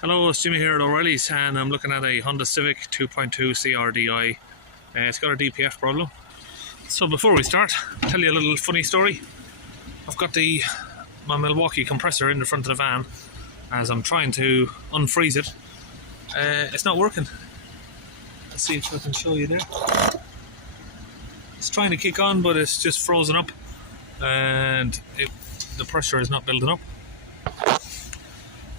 Hello, it's Jimmy here at O'Reilly's, and I'm looking at a Honda Civic 2.2 CRDI. It's got a DPF problem. So before we start, I'll tell you a little funny story. I've got my Milwaukee compressor in the front of the van as I'm trying to unfreeze it. It's not working. Let's see if I can show you there. It's trying to kick on, but it's just frozen up, and the pressure is not building up.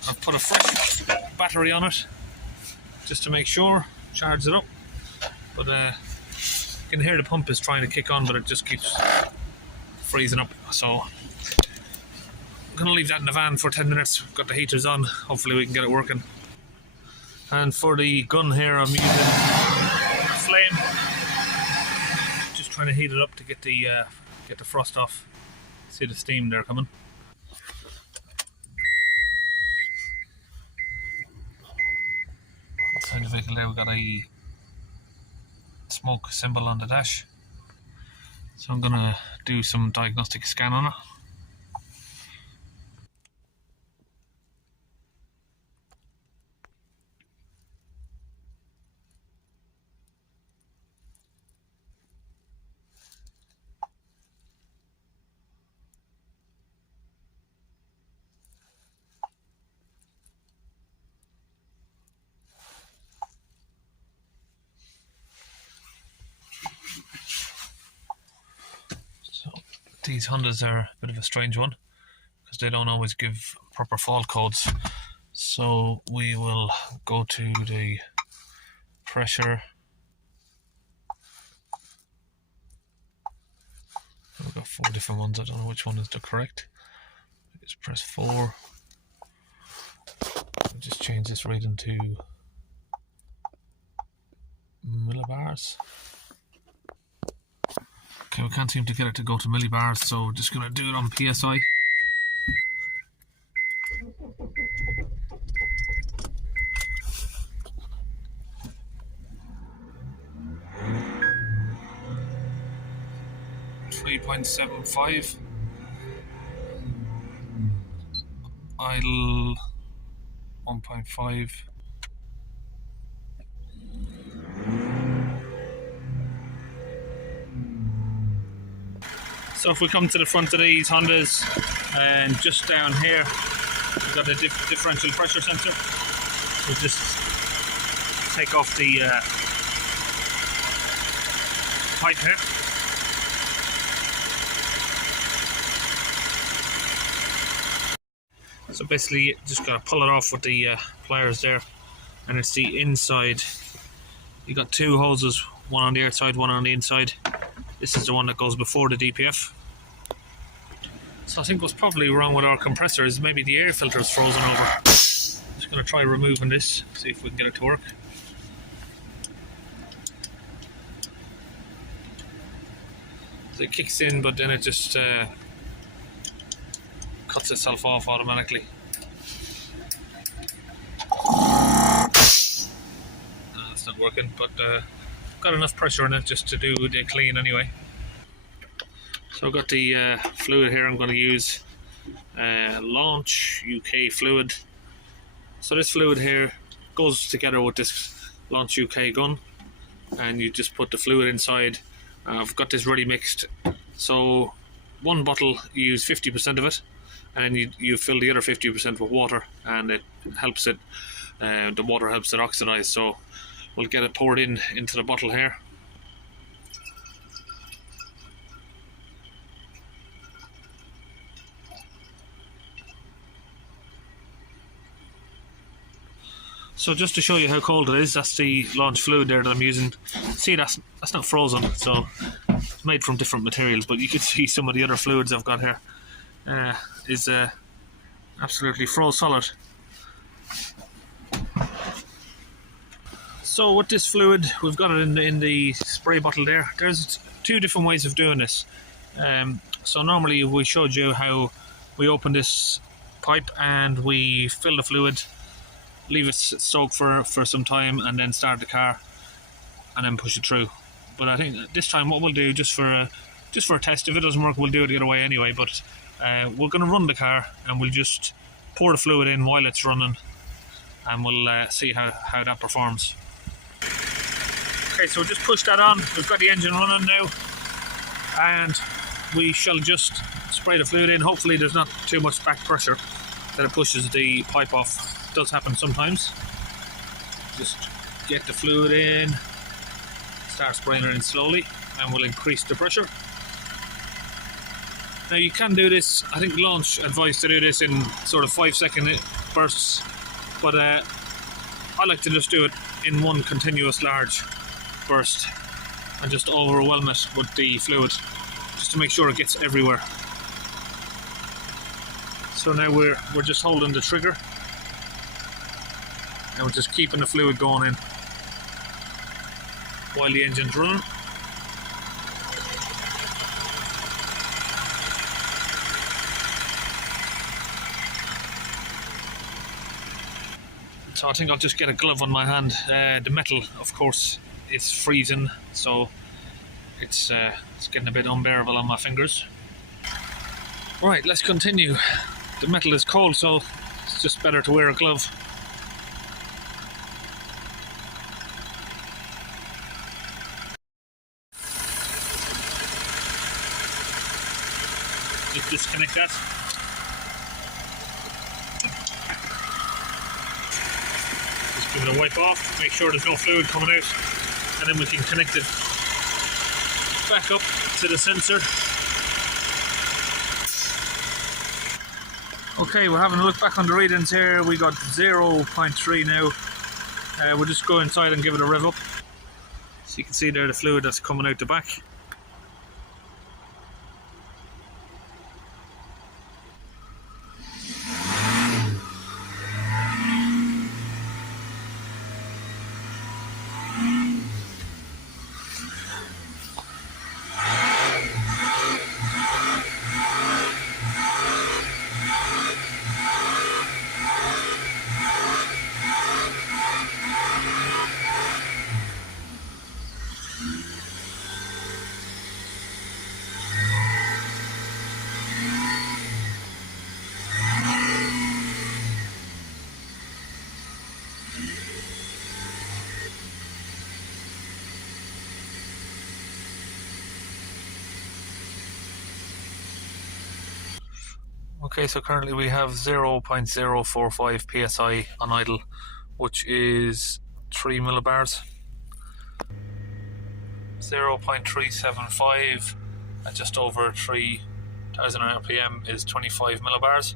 I've put a fresh battery on it just to make sure, charge it up, but you can hear the pump is trying to kick on, but it just keeps freezing up. So I'm going to leave that in the van for 10 minutes. Got the heaters on, hopefully we can get it working. And for the gun here, I'm using flame, just trying to heat it up to get the frost off. See the steam there coming. Inside the vehicle there, we've got a smoke symbol on the dash, so I'm gonna do some diagnostic scan on it. These Hondas are a bit of a strange one because they don't always give proper fault codes. So we will go to the pressure. We've got 4 different ones. I don't know which one is the correct. Just press 4. I'll just change this reading to millibars. Okay, we can't seem to get it to go to millibars, so we're just going to do it on PSI. .75. Idle 1.5. So if we come to the front of these Hondas, and just down here we've got a differential pressure sensor. We'll just take off the pipe here. So basically just got to pull it off with the pliers there, and it's the inside. You got 2 hoses, one on the outside, one on the inside. This is the one that goes before the DPF. So I think what's probably wrong with our compressor is maybe the air filter is frozen over. Just going to try removing this, see if we can get it to work. So it kicks in, but then it just cuts itself off automatically. No, it's not working, but got enough pressure in it just to do the clean anyway. So I've got the fluid here. I'm going to use Launch UK fluid. So this fluid here goes together with this Launch UK gun, and you just put the fluid inside. I've got this ready mixed, so one bottle you use 50% of it, and you fill the other 50% with water, and it helps it, the water helps it oxidize. So we'll get it poured into the bottle here. So just to show you how cold it is, that's the launch fluid there that I'm using. See, that's not frozen, so it's made from different materials, but you can see some of the other fluids I've got here is absolutely froze solid. So with this fluid, we've got it in the spray bottle there. There's 2 different ways of doing this. So normally we showed you how we open this pipe and we fill the fluid, leave it soak for some time, and then start the car and then push it through. But I think this time what we'll do, just to just for a test. If it doesn't work, we'll do it the other way anyway, but we're going to run the car and we'll just pour the fluid in while it's running, and we'll see how that performs. Okay, so just push that on. We've got the engine running now, and we shall just spray the fluid in. Hopefully there's not too much back pressure that it pushes the pipe off. It does happen sometimes. Just get the fluid in, start spraying it in slowly, and we'll increase the pressure. Now you can do this, I think Launch advised to do this in sort of 5-second bursts, but I like to just do it in one continuous large burst and just overwhelm it with the fluid, just to make sure it gets everywhere. So now we're just holding the trigger and we're just keeping the fluid going in while the engine's running. So I think I'll just get a glove on my hand. The metal, of course, is freezing, so it's getting a bit unbearable on my fingers. Alright, let's continue. The metal is cold, so it's just better to wear a glove. Just disconnect that. Just give it a wipe off, make sure there's no fluid coming out, and then we can connect it back up to the sensor. Okay, we're having a look back on the readings here. We got 0.3 now. We'll just go inside and give it a rev up. So you can see there the fluid that's coming out the back. Okay, so currently we have 0.045 psi on idle, which is 3 millibars. 0.375 at just over 3,000 RPM is 25 millibars.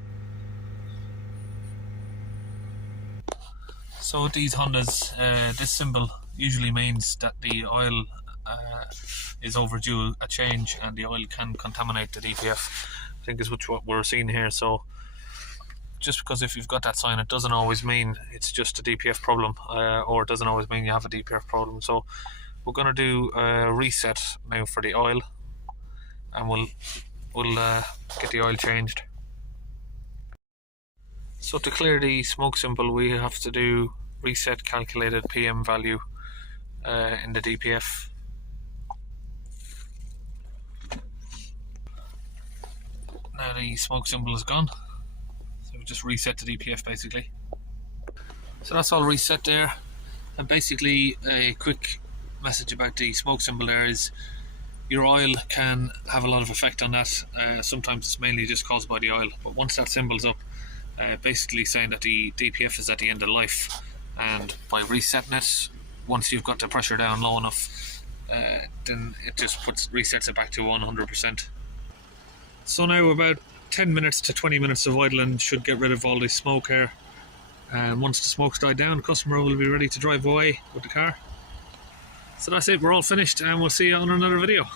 So with these Hondas, this symbol usually means that the oil is overdue a change and the oil can contaminate the DPF. I think is what we're seeing here. So just because if you've got that sign, it doesn't always mean it's just a DPF problem, or it doesn't always mean you have a DPF problem. So we're going to do a reset now for the oil, and we'll get the oil changed. So to clear the smoke symbol, we have to do reset calculated PM value in the DPF. Now the smoke symbol is gone, so we just reset the DPF basically. So that's all reset there, and basically a quick message about the smoke symbol there is your oil can have a lot of effect on that. Sometimes it's mainly just caused by the oil, but once that symbol's up, basically saying that the DPF is at the end of life, and by resetting it, once you've got the pressure down low enough, then it just resets it back to 100%. So now about 10 minutes to 20 minutes of idling should get rid of all this smoke here, and once the smoke's died down, the customer will be ready to drive away with the car. So that's it, we're all finished, and we'll see you on another video.